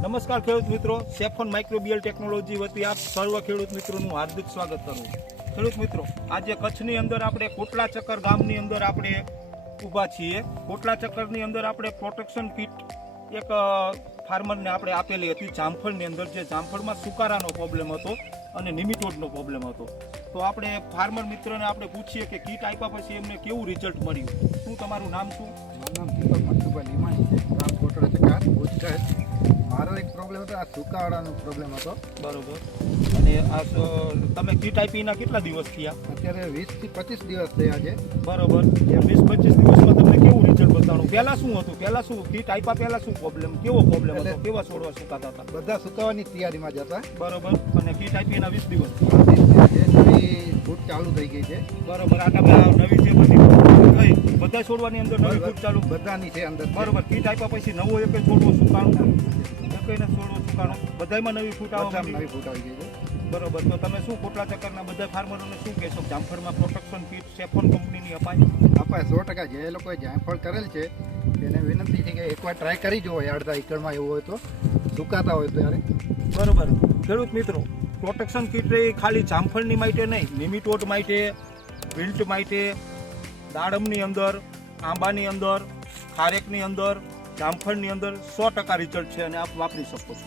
નમસ્કાર ખેડૂત મિત્રો, સેફોન માઇક્રોબિયલ ટેકનોલોજી વતી આપ સર્વ ખેડૂત મિત્રોનું હાર્દિક સ્વાગત કરું છું। ખેડૂત મિત્રો, આજે કચ્છની અંદર આપણે કોટલા ચક્કર ગામની અંદર આપણે ઊભા છીએ। કોટલા ચક્કરની અંદર આપણે પ્રોટેક્શન કીટ એક ફાર્મરને આપણે આપેલી હતી જામફળની અંદર, જે જામફળમાં સુકારાનો પ્રોબ્લેમ હતો અને નિમિટોડનો પ્રોબ્લેમ હતો। તો આપણે ફાર્મર મિત્રોને આપણે પૂછીએ કે કીટ આપ્યા પછી એમને કેવું રિઝલ્ટ મળ્યું। શું તમારું નામ શું? મારું નામ દીપક મનસુભાઈ લીમાણી છે, ગામ કોટડા ચકાર, ભુજ શહેર। મારો એક પ્રોબ્લેમ હતો, આ સુકાવાળાનો પ્રોબ્લેમ હતો। બરોબર। અને આ તમે કીટ આપીના કેટલા દિવસ થયા? અત્યારે 20 થી 25 દિવસ થયા છે। બરોબર। એ 20-25 દિવસમાં તમને કેવું રિઝલ્ટ બતાવવાનું? પહેલા શું હતું? પહેલા શું કીટ આપ્યા પહેલા શું પ્રોબ્લેમ, કેવો પ્રોબ્લેમ હતો? કેવા છોડવા સુકાતા હતા? બધા સુકાવાની તૈયારીમાં જ હતા। બરોબર। અને કીટ આપી એના 20 દિવસ નવી ફૂટ ચાલુ થઈ ગઈ છે। બરોબર। આ તમે નવી જે બધી થઈ બધા છોડવાની અંદર નવી ફૂટ ચાલુ બધાની છે અંદર। બરોબર। કીટ આપ્યા પછી નવો એક છોડવો સુકાણો, એકઈને છોડવો સુકાણો, બધામાં નવી ફૂટ આવવા નવી ફૂટ આવી ગઈ છે। બરોબર। તો તમે શું કોટલા ચક્કરના બધા ફાર્મરોને શું કહેશો? જામફળમાં પ્રોટેક્શન કીટ સેફોન કંપનીની અપાય? આપણે 100% જે લોકોએ જાયફળ કરેલ છે એને વિનંતી છે કે એકવાર ટ્રાય કરી જુઓ, અડધા એકરમાં એવું હોય તો, સુકાતા હોય તો યારે। બરોબર। ખેડૂત મિત્રો, પ્રોટેક્શન કીટ એ ખાલી જામફળની માટે નહીં, નિમિટોડ માટે, વિલ્ટ માટે, દાડમની અંદર, આંબાની અંદર, ખારેકની અંદર, જામફળની અંદર 100% રિઝલ્ટ છે અને આપ વાપરી શકો છો।